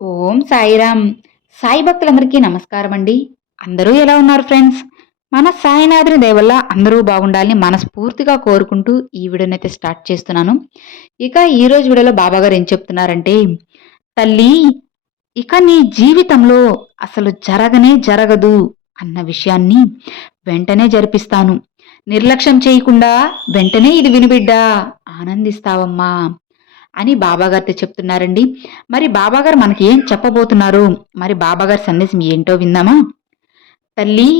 ఓం సాయిరామ్. సాయి భక్తులందరికీ నమస్కారం అండి అందరూ ఎలా ఉన్నారు ఫ్రెండ్స్? మన సాయినాథుని దయవల్ల అందరూ బాగుండాలని మనస్ఫూర్తిగా కోరుకుంటూ ఈ వీడియోనైతే స్టార్ట్ చేస్తున్నాను. ఇక ఈరోజు వీడియోలో బాబా గారు ఏం చెప్తున్నారంటే తల్లి ఇక నీ జీవితంలో అసలు జరగనే జరగదు అన్న విషయాన్ని వెంటనే జరిపిస్తాను. నిర్లక్ష్యం చేయకుండా వెంటనే ఇది వినిబిడ్డా ఆనందిస్తావమ్మా. అని బాబాగారితో చెప్తున్నారండి. మరి బాబాగారు మనకి ఏం చెప్పబోతున్నారు? మరి బాబాగారి సందేశం ఏంటో విందామా? తల్లి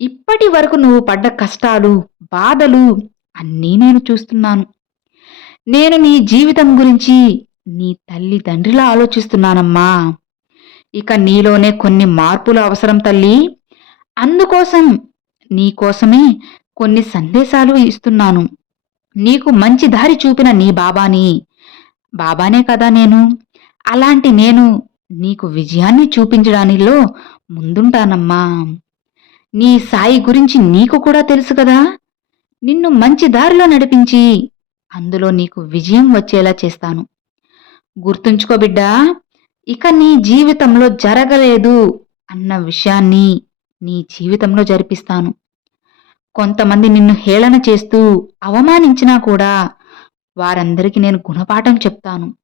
ఇప్పటి వరకు నువ్వు పడ్డ కష్టాలు బాధలు అన్నీ నేను చూస్తున్నాను. నేను నీ జీవితం గురించి నీ తల్లి తండ్రిలా ఆలోచిస్తున్నానమ్మా. ఇక నీలోనే కొన్ని మార్పులు అవసరం తల్లి. అందుకోసం నీకోసమే కొన్ని సందేశాలు ఇస్తున్నాను. నీకు మంచి దారి చూపిన నీ బాబాని బాబానే కదా నేను? అలాంటి నేను నీకు విజయాన్ని చూపించడానిలో ముందుంటానమ్మా. నీ సాయి గురించి నీకు కూడా తెలుసు కదా? నిన్ను మంచి దారిలో నడిపించి అందులో నీకు విజయం వచ్చేలా చేస్తాను. గుర్తుంచుకో బిడ్డా ఇక నీ జీవితంలో జరగలేదు అన్న విషయాన్ని నీ జీవితంలో జరిపిస్తాను. కొంతమంది నిన్ను హేళన చేస్తూ అవమానించినా కూడా వారందరికీ నేను గుణపాఠం చెప్తాను.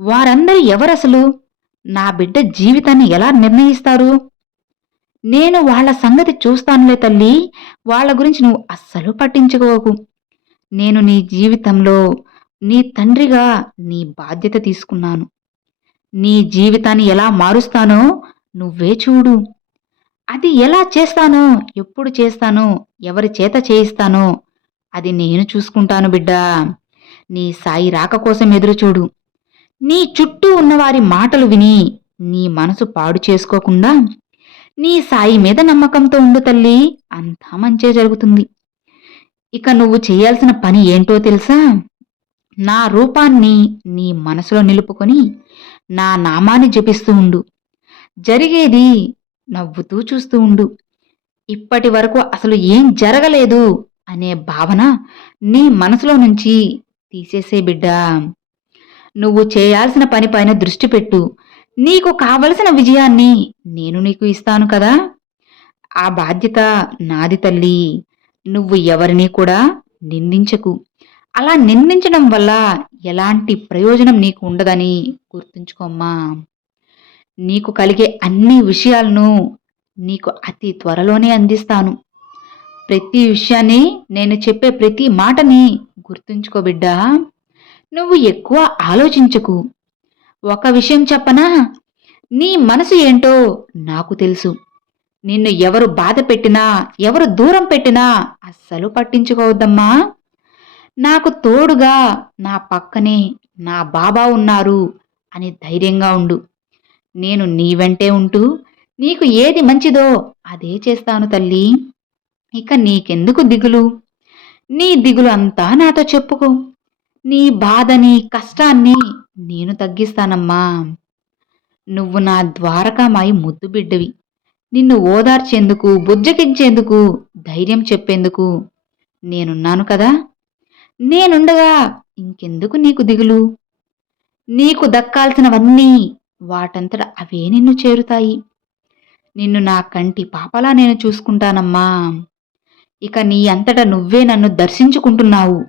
వారందరూ ఎవరసలు? నా బిడ్డ జీవితాన్ని ఎలా నిర్ణయిస్తారు? నేను వాళ్ళ సంగతి చూస్తానులే తల్లి వాళ్ళ గురించి నువ్వు అస్సలు పట్టించుకోకు. నేను నీ జీవితంలో నీ తండ్రిగా నీ బాధ్యత తీసుకున్నాను. నీ జీవితాన్ని ఎలా మారుస్తానో నువ్వే చూడు. అది ఎలా చేస్తానో ఎప్పుడు చేస్తానో ఎవరి చేత చేయిస్తానో అది నేను చూసుకుంటాను బిడ్డా. నీ సాయి రాక కోసం ఎదురుచూడు నీ చుట్టూ ఉన్నవారి మాటలు విని నీ మనసు పాడు చేసుకోకుండా నీ సాయి మీద నమ్మకంతో ఉండు తల్లి అంతా మంచే జరుగుతుంది. ఇక నువ్వు చేయాల్సిన పని ఏంటో తెలుసా? నా రూపాన్ని నీ మనసులో నిలుపుకొని నా నామాన్ని జపిస్తూ ఉండు. జరిగేది నవ్వుతూ చూస్తూ ఉండు. ఇప్పటి వరకు అసలు ఏం జరగలేదు అనే భావన నీ మనసులో నుంచి తీసేసే బిడ్డా నువ్వు చేయాల్సిన పని పైన దృష్టి పెట్టు. నీకు కావలసిన విజయాన్ని నేను నీకు ఇస్తాను కదా. ఆ బాధ్యత నాది తల్లి. నువ్వు ఎవరిని కూడా నిందించకు. అలా నిందించడం వల్ల ఎలాంటి ప్రయోజనం నీకు ఉండదని గుర్తుంచుకోమ్మా నీకు కలిగే అన్ని విషయాలను నీకు అతి త్వరలోనే అందిస్తాను. ప్రతి విషయాన్ని నేను చెప్పే ప్రతి మాటని గుర్తుంచుకో బిడ్డా నువ్వు ఎక్కువ ఆలోచించకు. ఒక విషయం చెప్పనా? నీ మనసు ఏంటో నాకు తెలుసు. నిన్ను ఎవరు బాధ పెట్టినా ఎవరు దూరం పెట్టినా అస్సలు పట్టించుకోవద్దమ్మా. నాకు తోడుగా నా పక్కనే నా బాబా ఉన్నారు అని ధైర్యంగా ఉండు. నేను నీ వెంటే ఉంటూ నీకు ఏది మంచిదో అదే చేస్తాను తల్లి. ఇక నీకెందుకు దిగులు? నీ దిగులు అంతా నాతో చెప్పుకో. నీ బాధని కష్టాన్ని నేను తగ్గిస్తానమ్మా. నువ్వు నా ద్వారకామాయి ముద్దు బిడ్డవి నిన్ను ఓదార్చేందుకు బుజ్జకించేందుకు ధైర్యం చెప్పేందుకు నేనున్నాను కదా? నేనుండగా ఇంకెందుకు నీకు దిగులు? నీకు దక్కాల్సినవన్నీ వాటంతట అవే నిన్ను చేరుతాయి. నిన్ను నా కంటి పాపలా నేను చూసుకుంటానమ్మా. ఇక నీ అంతట నువ్వే నన్ను దర్శించుకుంటున్నావు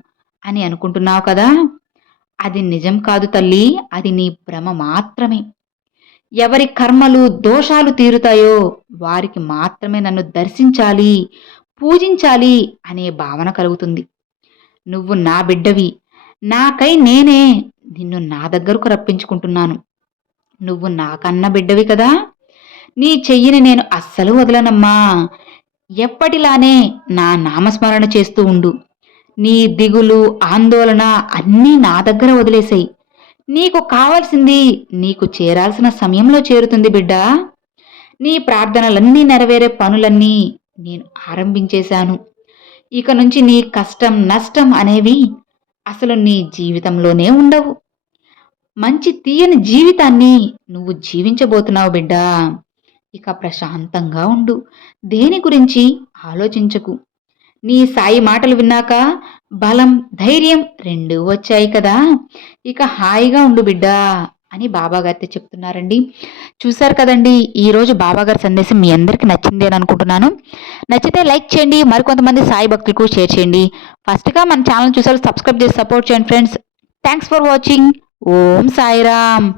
అని అనుకుంటున్నావు కదా? అది నిజం కాదు తల్లి అది నీ భ్రమ మాత్రమే. ఎవరి కర్మలు దోషాలు తీరుతాయో వారికి మాత్రమే నన్ను దర్శించాలి పూజించాలి అనే భావన కలుగుతుంది. నువ్వు నా బిడ్డవి నాకై నేనే నిన్ను నా దగ్గరకు రప్పించుకుంటున్నాను. నువ్వు నాకన్న బిడ్డవి కదా? నీ చెయ్యిని నేను అస్సలు వదలనమ్మా. ఎప్పటిలానే నా నామస్మరణ చేస్తూ ఉండు. నీ దిగులు ఆందోళన అన్నీ నా దగ్గర వదిలేసాయి. నీకు కావాల్సింది నీకు చేరాల్సిన సమయంలో చేరుతుంది బిడ్డా. నీ ప్రార్థనలన్నీ నెరవేరే పనులన్నీ నేను ఆరంభించేశాను. ఇక నుంచి నీ కష్టం నష్టం అనేవి అసలు నీ జీవితంలోనే ఉండవు. మంచి తీయని జీవితాన్ని నువ్వు జీవించబోతున్నావు బిడ్డా. ఇక ప్రశాంతంగా ఉండు. దేని గురించి? ఆలోచించకు. నీ సాయి మాటలు విన్నాక బలం ధైర్యం రెండూ వచ్చాయి కదా. ఇక హాయిగా ఉండు బిడ్డా అని బాబాగారితో చెప్తున్నారండి. చూశారు కదండి ఈరోజు బాబాగారి సందేశం మీ అందరికీ నచ్చింది అని అనుకుంటున్నాను. నచ్చితే లైక్ చేయండి మరికొంతమంది సాయి భక్తులకు షేర్ చేయండి. ఫస్ట్గా మన ఛానల్ చూసారు సబ్స్క్రైబ్ చేసి సపోర్ట్ చేయండి friends. Thanks for watching. Om Sairam.